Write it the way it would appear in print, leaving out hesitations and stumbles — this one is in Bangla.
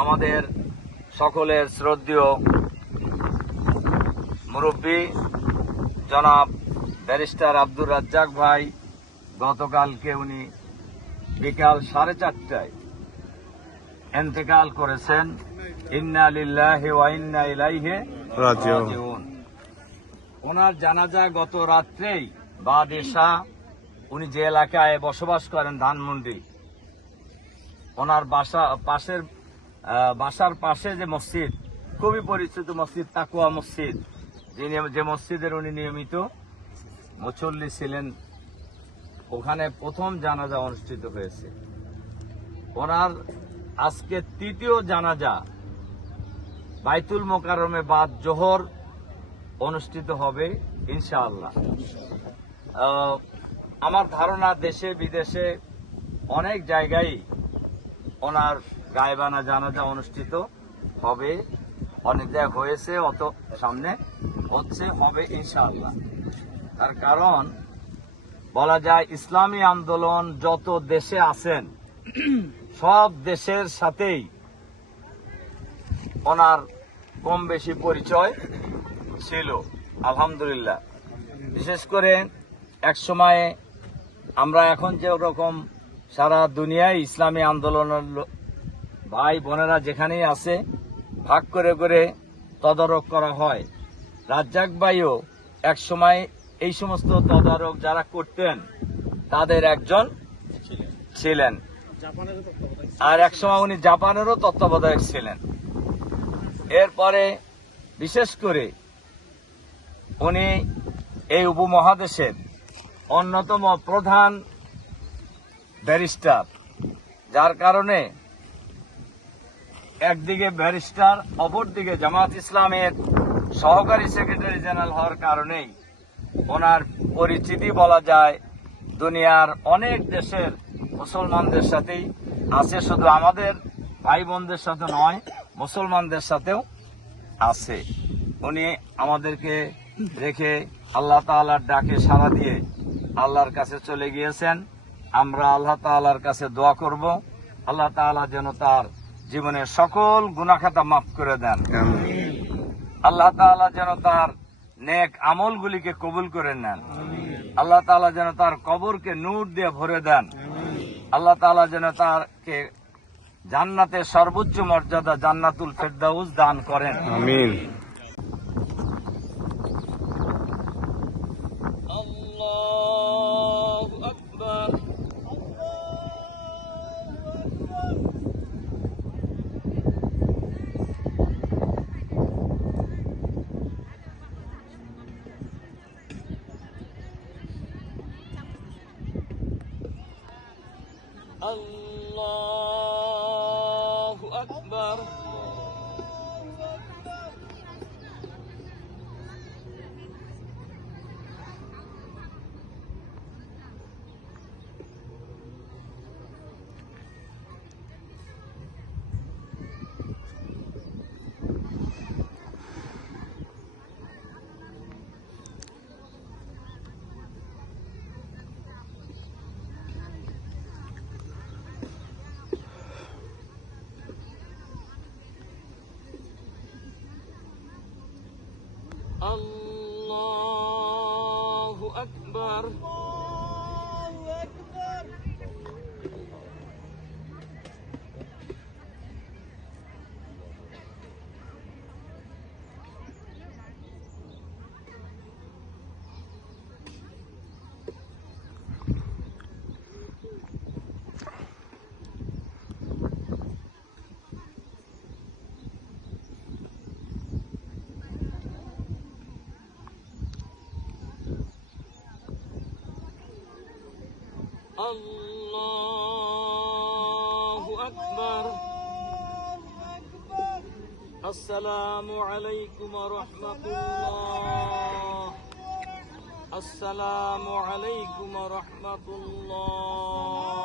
আমাদের সকলের শ্রদ্ধেয় মুরব্বী জনাব ব্যারিস্টার আব্দুর রাজ্জাক ভাই গতকালকে উনি বিকাল 4:30টায় ইন্তেকাল করেছেন। ইন্না লিল্লাহি ওয়া ইন্না ইলাইহি রাজিউন। ওনার জানাজা গত রাত্রেই বাদ এশা, উনি যে এলাকায় বসবাস করেন ধানমন্ডি, ওনার বাসার পাশে যে মসজিদ, খুবই পরিচিত মসজিদ, তাকুয়া মসজিদ, যে মসজিদের উনি নিয়মিত মুসল্লি ছিলেন, ওখানে প্রথম জানাজা অনুষ্ঠিত হয়েছে। ওনার আজকে তৃতীয় জানাজা বাইতুল মোকাররমে বাদ জোহর অনুষ্ঠিত হবে ইনশাআল্লাহ। আমার ধারণা দেশে বিদেশে অনেক জায়গায় ওনার গায়েবানা জানাজা অনুষ্ঠিত হবে, অনেক জায়গায় হয়েছে, অত সামনে হচ্ছে, হবে ইনশাআল্লাহ। তার কারণ বলা যায় ইসলামী আন্দোলন যত দেশে আছেন সব দেশের সাথেই ওনার কম বেশি পরিচয় ছিল আলহামদুলিল্লাহ। বিশেষ করে এক সময়ে আমরা এখন যে রকম সারা দুনিয়ায় ইসলামী আন্দোলনের ভাই বোনেরা যেখানেই আছে ভাগ করে করে তদারক করা হয়, রাজ্জাক ভাইও এক সময় এই সমস্ত তদারক যারা করতেন তাদের একজন ছিলেন, আর এক সময় উনি জাপানেরও তত্ত্বাবধায়ক ছিলেন। এরপরে বিশেষ করে উনি এই উপমহাদেশের অন্যতম প্রধান ব্যারিস্টার, যার কারণে একদিকে ব্যারিস্টার, অপরদিকে জামাত ইসলামের সহকারী সেক্রেটারি জেনারেল হওয়ার কারণেই ওনার পরিচিতি বলা যায় দুনিয়ার অনেক দেশের মুসলমানদের সাথেই আছে, শুধু আমাদের ভাই বোনদের সাথে নয়, মুসলমানদের সাথেও আছে। উনি আমাদেরকে রেখে আল্লাহ তাআলার ডাকে সাড়া দিয়ে আল্লাহর কাছে চলে গিয়েছেন। আমরা আল্লাহ তাআলার কাছে দোয়া করব, আল্লাহ তাআলা যেন তার জীবনের সকল গুনাহ খাতা মাফ করে দেন। আল্লাহ তাআলা যেন তার নেক আমলগুলিকে কবুল করে নেন। আল্লাহ তাআলা যেন তার কবরকে নূর দিয়ে ভরে দেন। আল্লাহ তাআলা যেন তারকে জান্নাতের সর্বোচ্চ মর্যাদা জান্নাতুল ফেরদাউস দান করেন। আমিন। আল্লাহু আকবার। আল্লাহু আকবার। আল্লাহু আকবার। আল্লাহু আকবার। আসসালামু আলাইকুম ওয়া রাহমাতুল্লাহ। আসসালামু আলাইকুম ওয়া রাহমাতুল্লাহ।